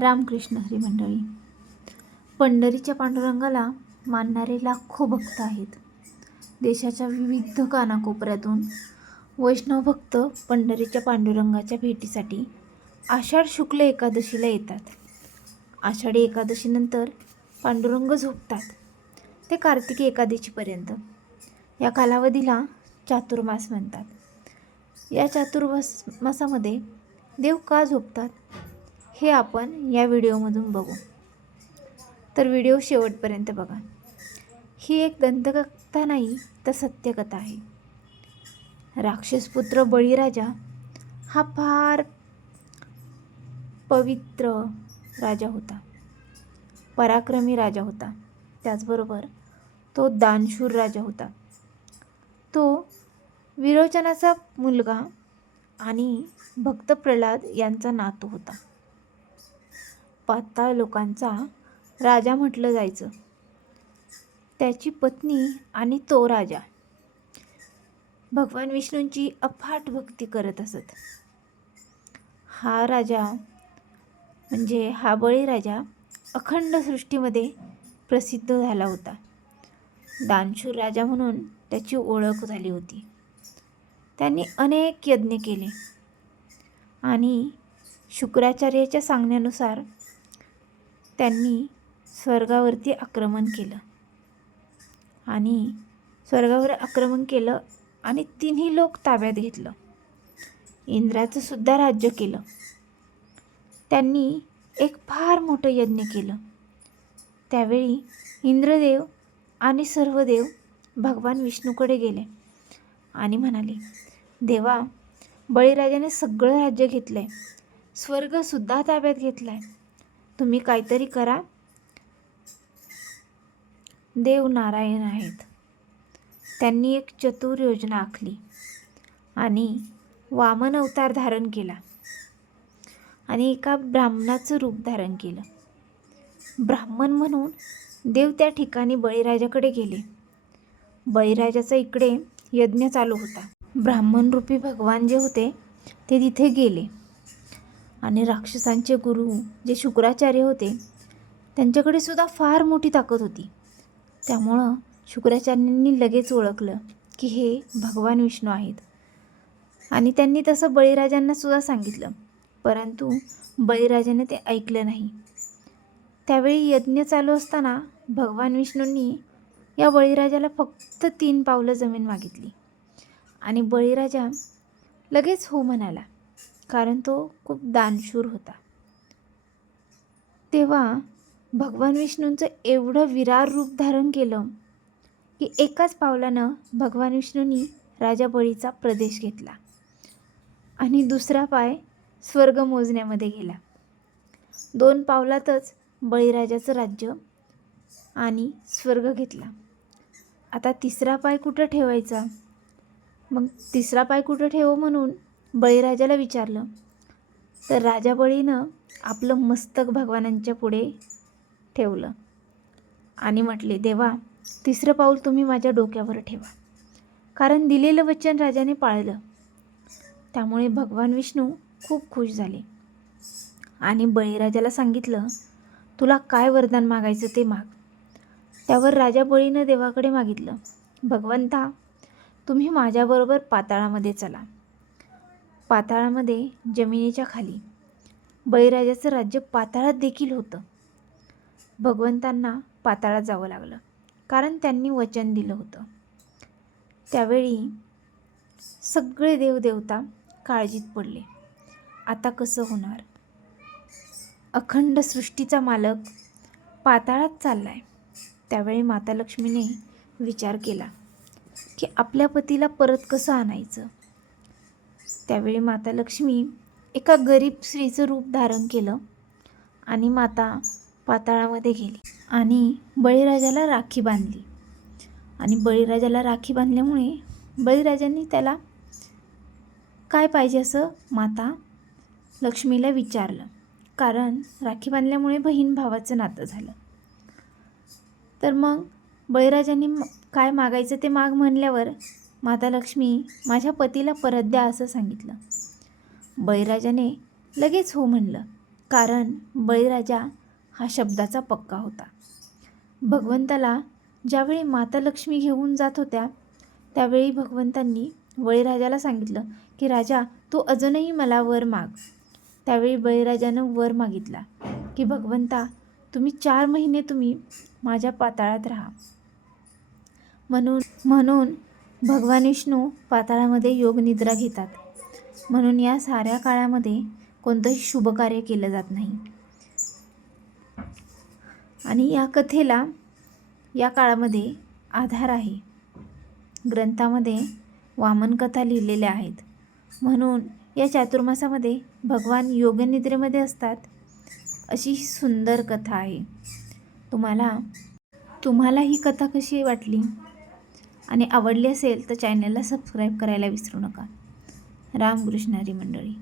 रामकृष्ण हरी मंडळी पंढरीच्या पांडुरंगाला मानणारे लाखो भक्त आहेत. देशाच्या विविध कानाकोपऱ्यातून वैष्णव भक्त पंढरीच्या पांडुरंगाच्या भेटीसाठी आषाढ शुक्ल एकादशीला येतात. आषाढी एकादशीनंतर पांडुरंग झोपतात. ते कार्तिकी एकादशीपर्यंत. या कालावधीला चातुर्मास म्हणतात. या चातुर्मास मासामध्ये देव का झोपतात? हे आपण या व्हिडिओमधून बघू. तर व्हिडिओ शेवटपर्यंत बघा. ही एक दंतकथा नाही तर सत्यकथा आहे. राक्षसपुत्र बळीराजा हा फार पवित्र राजा होता. पराक्रमी राजा होता. त्याचबरोबर तो दानशूर राजा होता. तो विरोचनाचा मुलगा आणि भक्त प्रल्हाद यांचा नातू होता. पाताळ लोकांचा राजा म्हटलं जायचं. त्याची पत्नी आणि तो राजा. भगवान विष्णूंची अफाट भक्ती करत असत. हा राजा म्हणजे हा बळीराजा अखंड सृष्टीमध्ये प्रसिद्ध झाला होता. दानशूर राजा म्हणून त्याची ओळख झाली होती. त्यांनी अनेक यज्ञ केले. आणि शुक्राचार्याच्या सांगण्यानुसार त्यांनी स्वर्गावरती आक्रमण केलं. आणि स्वर्गावर आक्रमण केलं आणि तिन्ही लोक ताब्यात घेतलं. इंद्राचं सुद्धा राज्य केलं. त्यांनी एक फार मोठं यज्ञ केलं. त्यावेळी इंद्रदेव आणि सर्व देव भगवान विष्णूकडे गेले आणि म्हणाले देवा बळीराजाने सगळं राज्य घेतलं आहे स्वर्गसुद्धा ताब्यात घेतला आहे तुम्ही काहीतरी करा. देव नारायण आहेत. त्यांनी एक चतुर योजना आखली आणि वामन अवतार धारण केला आणि एका ब्राह्मणाचं रूप धारण केलं. ब्राह्मण म्हणून देव त्या ठिकाणी बळीराजाकडे गेले. बळीराजाचा इकडे यज्ञ चालू होता. ब्राह्मण रूपी भगवान जे होते ते तिथे गेले. आणि राक्षसांचे गुरु जे शुक्राचार्य होते त्यांच्याकडे सुद्धा फार मोठी ताकद होती. त्यामुळं शुक्राचार्यांनी लगेच ओळखलं की हे भगवान विष्णू आहेत. आणि त्यांनी तसं बळीराजांना सुद्धा सांगितलं परंतु बळीराजाने ते ऐकलं नाही. त्यावेळी यज्ञ चालू असताना भगवान विष्णूंनी या बळीराजाला फक्त तीन पावलं जमीन मागितली. आणि बळीराजा लगेच हो म्हणाला कारण तो खूप दानशूर होता. तेव्हा भगवान विष्णूंचं एवढं विरार रूप धारण केलं की एकाच पावलानं भगवान विष्णूंनी राजा बळीचा प्रदेश घेतला आणि दुसरा पाय स्वर्ग मोजण्यामध्ये गेला. दोन पावलातच बळीराजाचं राज्य आणि स्वर्ग घेतला. आता तिसरा पाय कुठं ठेवायचा? मग तिसरा पाय कुठं ठेवू म्हणून बळीराजाला विचारलं तर राजा बळीनं आपलं मस्तक भगवानांच्या पुढे ठेवलं आणि म्हटले देवा तिसरं पाऊल तुम्ही माझ्या डोक्यावर ठेवा. कारण दिलेलं वचन राजाने पाळलं. त्यामुळे भगवान विष्णू खूप खुश झाले आणि बळीराजाला सांगितलं तुला काय वरदान मागायचं ते माग. त्यावर राजा बळीनं देवाकडे मागितलं भगवंता तुम्ही माझ्याबरोबर पाताळामध्ये चला. पाताळामध्ये जमिनीच्या खाली. बळीराजाचं राज्य पाताळात देखील होतं. भगवंतांना पाताळात जावं लागलं कारण त्यांनी वचन दिलं होतं. त्यावेळी सगळे देवदेवता काळजीत पडले. आता कसं होणार? अखंड सृष्टीचा मालक पाताळात चालला आहे त्यावेळी माता लक्ष्मीने विचार केला की आपल्या पतीला परत कसं आणायचं? त्यावेळी माता लक्ष्मी एका गरीब स्त्रीचं रूप धारण केलं आणि माता पाताळामध्ये गेली आणि बळीराजाला राखी बांधली. आणि बळीराजाला राखी बांधल्यामुळे बळीराजांनी त्याला काय पाहिजे असं माता लक्ष्मीला विचारलं. कारण राखी बांधल्यामुळे बहीण भावाचं नातं झालं. तर मग बळीराजांनी काय मागायचं ते माग म्हणल्यावर माता लक्ष्मी माझ्या पतीला परत द्या असं सांगितलं. बळीराजाने लगेच हो म्हणलं कारण बळीराजा हा शब्दाचा पक्का होता. भगवंताला ज्यावेळी माता लक्ष्मी घेऊन जात होत्या त्यावेळी भगवंतांनी बळीराजाला सांगितलं की राजा तू अजूनही मला वर माग. त्यावेळी बळीराजानं वर मागितला की भगवंता तुम्ही चार महिने तुम्ही माझ्या पाताळात राहा. म्हणून म्हणून भगवान विष्णू पाताळामध्ये योगनिद्रा घेतात. म्हणून या साऱ्या काळामध्ये कोणतंही शुभ कार्य केलं जात नाही. आणि या कथेला या काळामध्ये आधार आहे. ग्रंथामध्ये वामन कथा लिहिलेल्या आहेत. म्हणून या चातुर्मासामध्ये भगवान योगनिद्रेमध्ये असतात अशी सुंदर कथा आहे. तुम्हाला तुम्हाला ही कथा कशी वाटली? आणि आवडली असेल तर चॅनलला सबस्क्राईब करायला विसरू नका. रामकृष्णारी मंडळी.